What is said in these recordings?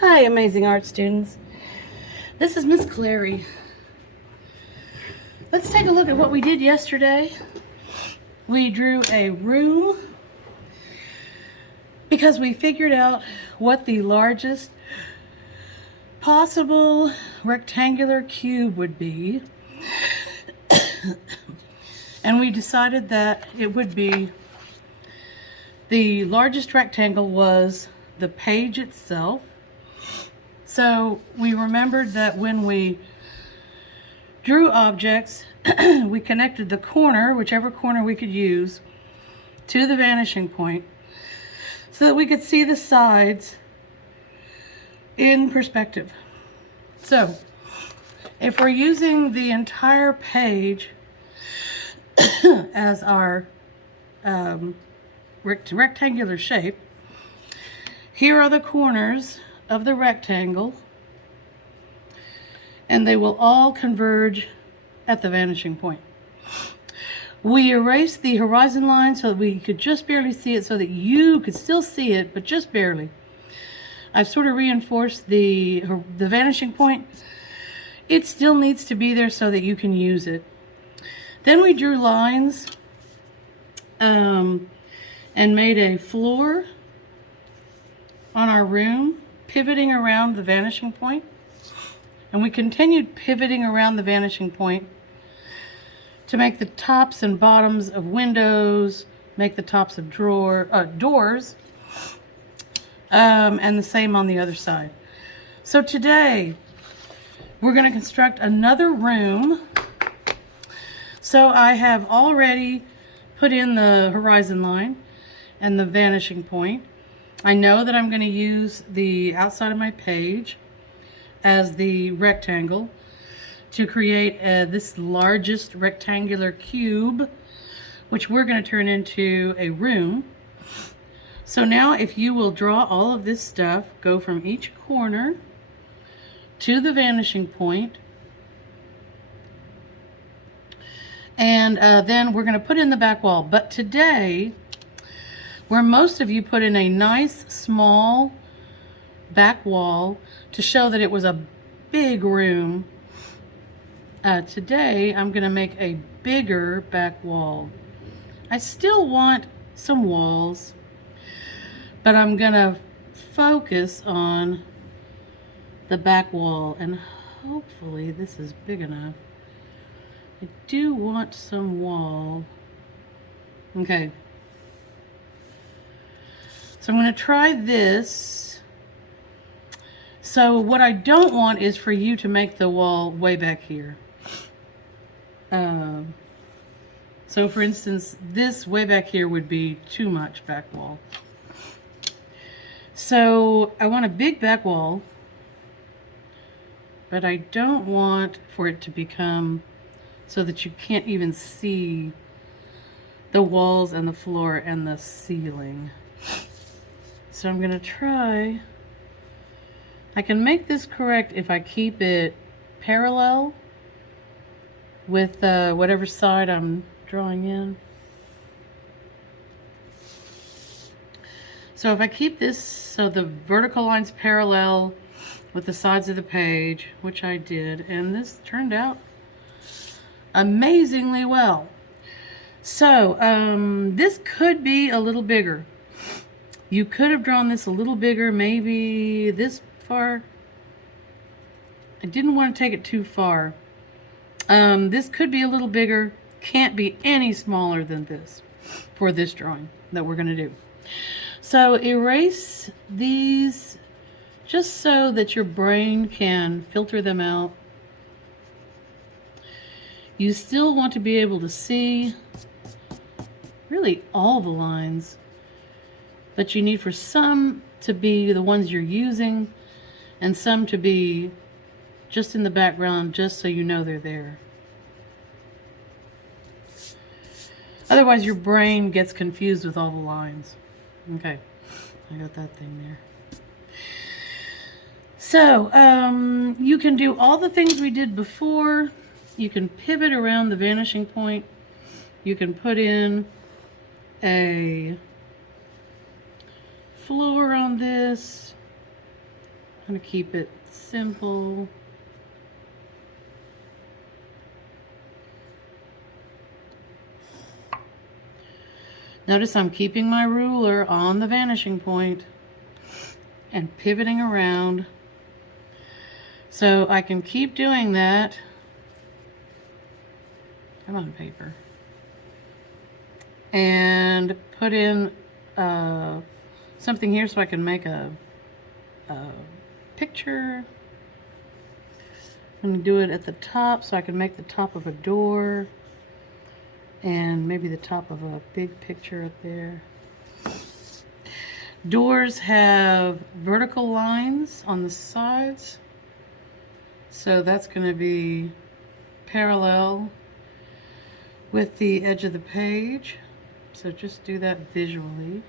Hi, amazing art students. This is Miss Clary. Let's take a look at what we did yesterday. We drew a room because we figured out what the largest possible rectangular cube would be. And we decided that it would be the largest rectangle was the page itself. So we remembered that when we drew objects, we connected the corner, whichever corner we could use, to the vanishing point so that we could see the sides in perspective. So if we're using the entire page as our rectangular shape, here are the corners of the rectangle, and they will all converge at the vanishing point. We erased the horizon line so that we could just barely see it, so that you could still see it, but just barely. I've sort of reinforced the vanishing point. It still needs to be there so that you can use it. Then we drew lines and made a floor on our room, pivoting around the vanishing point. And we continued pivoting around the vanishing point to make the tops and bottoms of windows, make the tops of doors, and the same on the other side. So today, we're going to construct another room. So I have already put in the horizon line and the vanishing point. I know that I'm going to use the outside of my page as the rectangle to create this largest rectangular cube, which we're going to turn into a room. So now if you will draw all of this stuff, go from each corner to the vanishing point, and then we're going to put in the back wall. But today, where most of you put in a nice small back wall to show that it was a big room, today I'm going to make a bigger back wall. I still want some walls, but I'm going to focus on the back wall, and hopefully this is big enough. I do want some wall. Okay. So I'm going to try this. So what I don't want is for you to make the wall way back here. So for instance, this way back here would be too much back wall. So I want a big back wall, but I don't want for it to become so that you can't even see the walls and the floor and the ceiling. So I'm going to try. I can make this correct if I keep it parallel with whatever side I'm drawing in. So if I keep this so the vertical line's parallel with the sides of the page, which I did, and this turned out amazingly well. So this could be a little bigger. You could have drawn this a little bigger, maybe this far. I didn't want to take it too far. This could be a little bigger. Can't be any smaller than this for this drawing that we're going to do. So erase these just so that your brain can filter them out. You still want to be able to see really all the lines, but you need for some to be the ones you're using and some to be just in the background, just so you know they're there. Otherwise your brain gets confused with all the lines. Okay, I got that thing there. So you can do all the things we did before. You can pivot around the vanishing point. You can put in a floor on this. I'm going to keep it simple. Notice I'm keeping my ruler on the vanishing point and pivoting around. So I can keep doing that. Come on, paper. And put in something here so I can make a picture. I'm going to do it at the top so I can make the top of a door. And maybe the top of a big picture up there. Doors have vertical lines on the sides, so that's going to be parallel with the edge of the page. So just do that visually.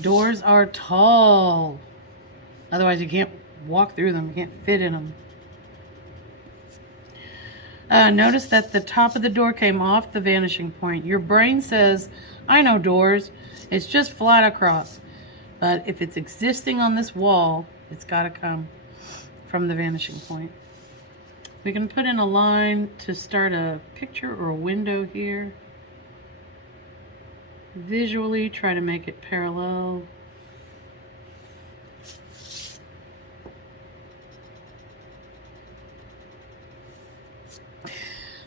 Doors are tall. Otherwise you can't walk through them, you can't fit in them. Notice that the top of the door came off the vanishing point. Your brain says, I know doors, it's just flat across. But if it's existing on this wall, it's got to come from the vanishing point. We can put in a line to start a picture or a window here. Visually try to make it parallel.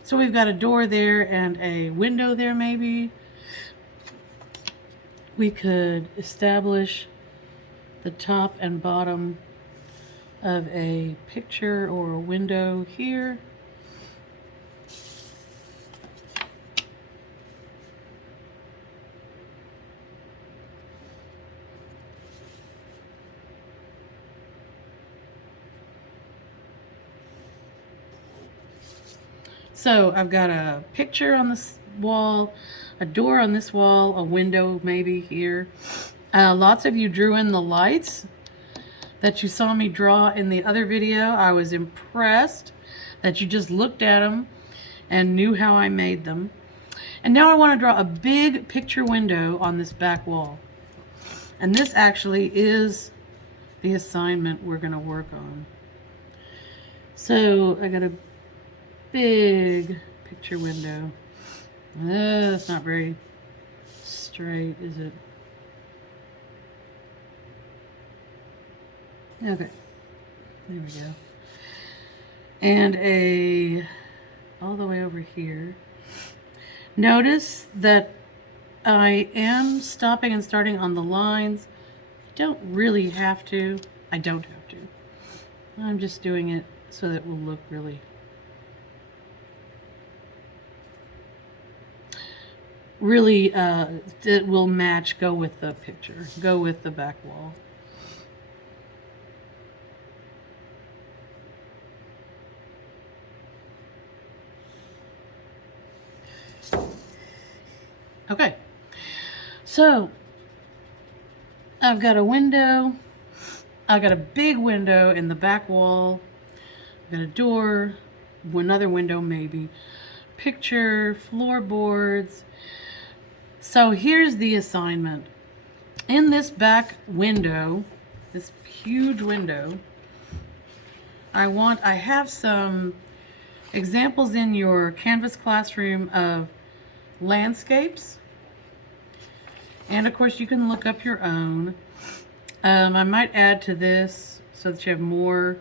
So we've got a door there and a window there maybe. We could establish the top and bottom of a picture or a window here. So I've got a picture on this wall, a door on this wall, a window maybe here. Lots of you drew in the lights that you saw me draw in the other video. I was impressed that you just looked at them and knew how I made them. And now I want to draw a big picture window on this back wall. And this actually is the assignment we're going to work on. So I got a big picture window. That's not very straight, is it? Okay, there we go. And all the way over here. Notice that I am stopping and starting on the lines. I don't really have to. I don't have to. I'm just doing it so that it will look really it will match, go with the picture, go with the back wall. Okay, so I've got a window, I've got a big window in the back wall, I've got a door, another window maybe, picture, floorboards. So here's the assignment. In this back window, this huge window, I have some examples in your Canvas classroom of landscapes. And of course you can look up your own. I might add to this so that you have more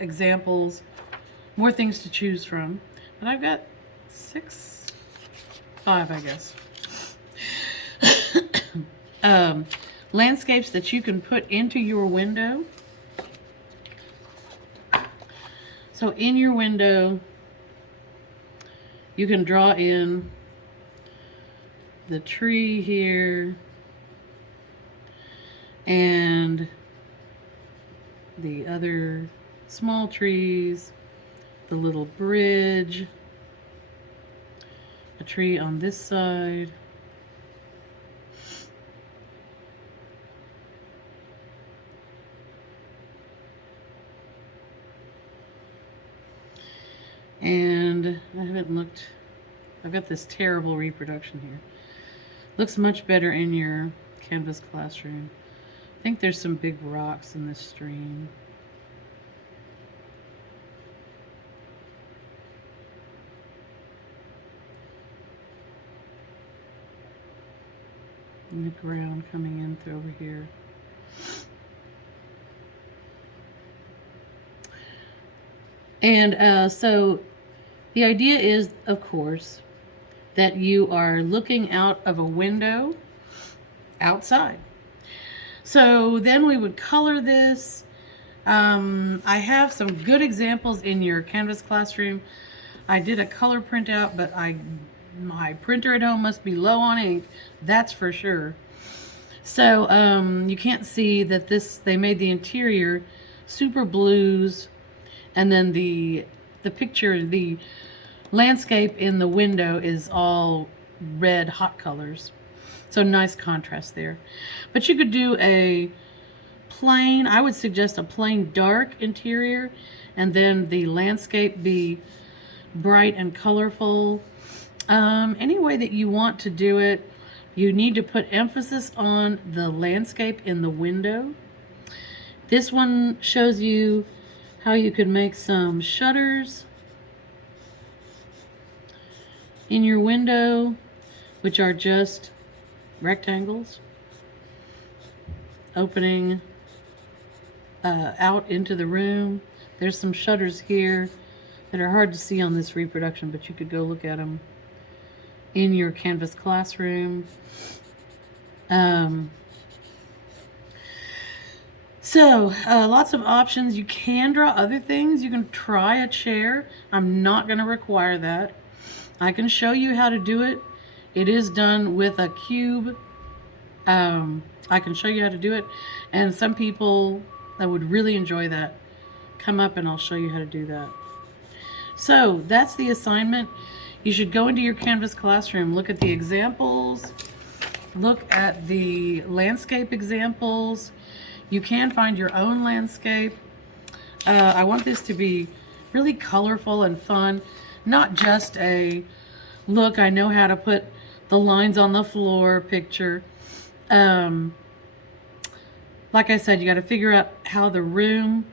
examples, more things to choose from. But I've got 5, I guess. Landscapes that you can put into your window. So in your window, you can draw in the tree here and the other small trees, the little bridge, a tree on this side. And And I haven't looked. I've got this terrible reproduction here. Looks much better in your Canvas classroom. I think there's some big rocks in this stream. And the ground coming in through over here. And so the idea is, of course, that you are looking out of a window outside. So then we would color this. I have some good examples in your Canvas classroom. I did a color printout, but my printer at home must be low on ink, that's for sure. So you can't see that they made the interior super blues, and then the picture, the landscape in the window is all red hot colors. So nice contrast there. But you could do a plain, I would suggest a plain dark interior, and then the landscape be bright and colorful. Any way that you want to do it, you need to put emphasis on the landscape in the window. This one shows you how you could make some shutters in your window, which are just rectangles opening out into the room. There's some shutters here that are hard to see on this reproduction, but you could go look at them in your Canvas classroom. So lots of options. You can draw other things. You can try a chair. I'm not going to require that. I can show you how to do it. It is done with a cube. I can show you how to do it, and some people that would really enjoy that, come up and I'll show you how to do that. So that's the assignment. You should go into your Canvas classroom, look at the examples, look at the landscape examples. You can find your own landscape. I want this to be really colorful and fun, not just a look, I know how to put the lines on the floor picture. Like I said, you got to figure out how the room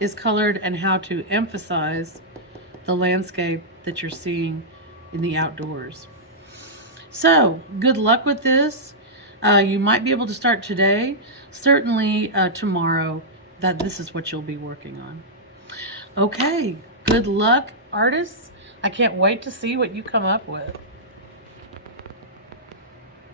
is colored and how to emphasize the landscape that you're seeing in the outdoors. So good luck with this. You might be able to start today, certainly tomorrow, that this is what you'll be working on. Okay, good luck, artists. I can't wait to see what you come up with.